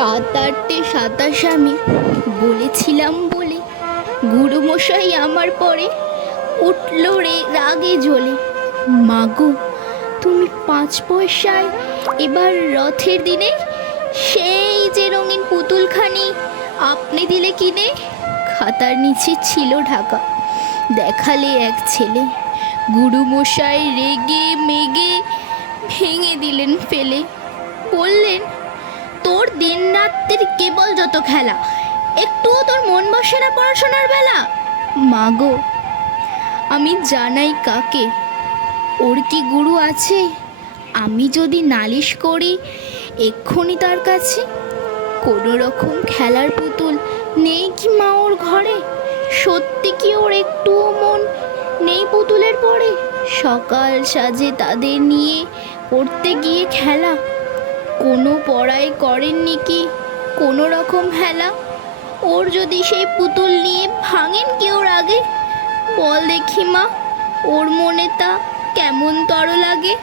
সাতাশ আমি বলেছিলাম বলে গুরুমশাই আমার পরে উঠল রে রাগে জ্বলে। মাগো, তুমি 5 পয়সায় এবার রথের দিনে সেই যে রঙিন পুতুলখানি আপনি দিলে কিনে, খাতার নিচে ছিল ঢাকা, দেখালে এক ছেলে। গুরুমশাই রেগে মেগে ভেঙে দিলেন ফেলে। বললেন, তোর দিন রাত্রির কেবল যত খেলা, একটুও তোর মন বসে না পড়াশোনার বেলা। মাগো, আমি জানাই কাকে, ওর কি গুরু আছে? আমি যদি নালিশ করি এক্ষুনি তার কাছে। কোনো রকম খেলার পুতুল নেই কি মা ওর ঘরে? সত্যি কি ওর একটুও মন নেই পুতুলের পরে? সকাল সাজে তাদের নিয়ে পড়তে গিয়ে খেলা, কোনো পড়ায় করেননি কি কোনো রকম হেলা? ওর যদি সেই পুতুল নিয়ে ভাঙেন কি ওর আগে, বল দেখি মা, ওর মনে তা কেমন তর লাগে?